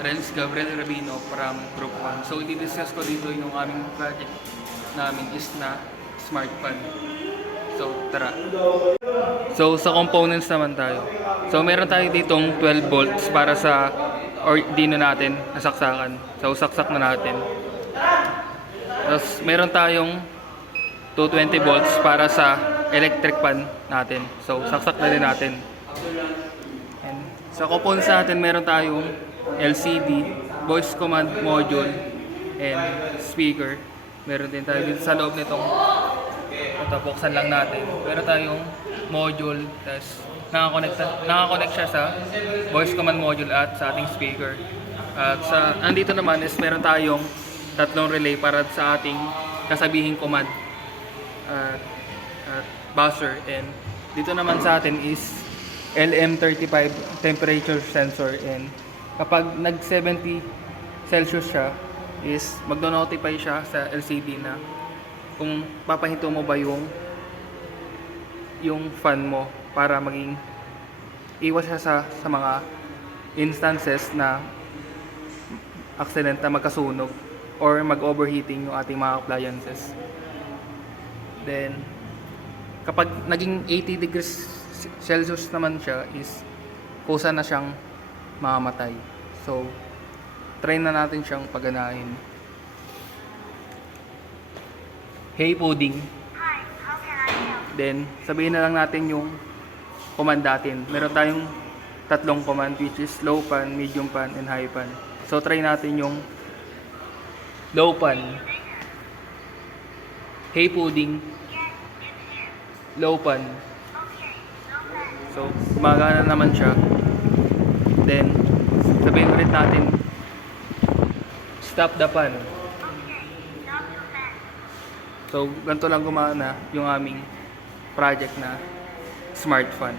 Renz Gabriel Rabino from Group 1. So, i-discuss ko dito yung aming project namin is na smart fan. So, tara. So, sa components naman tayo. So, meron tayo ditong 12 volts para sa Arduino natin, nasaksakan. So, saksak na natin. Tapos, meron tayong 220 volts para sa electric fan natin. So, saksak na din natin. And sa components natin, meron tayong LCD, voice command module, and speaker. Meron din tayo dito sa loob nitong buksan lang natin. Meron tayong module, tapos nakakonect siya sa voice command module at sa ating speaker. At andito naman is meron tayong tatlong relay para sa ating kasabihing command at buzzer. And dito naman sa atin is LM35 temperature sensor, and kapag nag 70 Celsius siya is magno-notify siya sa LCD na kung papahinto mo ba yung fan mo para maging iwas siya sa mga instances na accident na magkasunog or mag-overheating yung ating mga appliances. Then kapag naging 80 degrees Celsius naman siya is kusa na siyang mamamatay. So, try na natin siyang paganahin. Hey Pudding. Hi, how can I help? Then, sabihin na lang natin yung command natin. Meron tayong tatlong command which is low pan, medium pan, and high pan. So, try natin yung low pan. Hey Pudding. Yes, it's here. Low pan. Okay, no bad. So, gumagana naman siya. Then, sabihin ulit natin, stop the pan. Okay, not too bad. So, ganito lang gumana yung aming project na smart fan.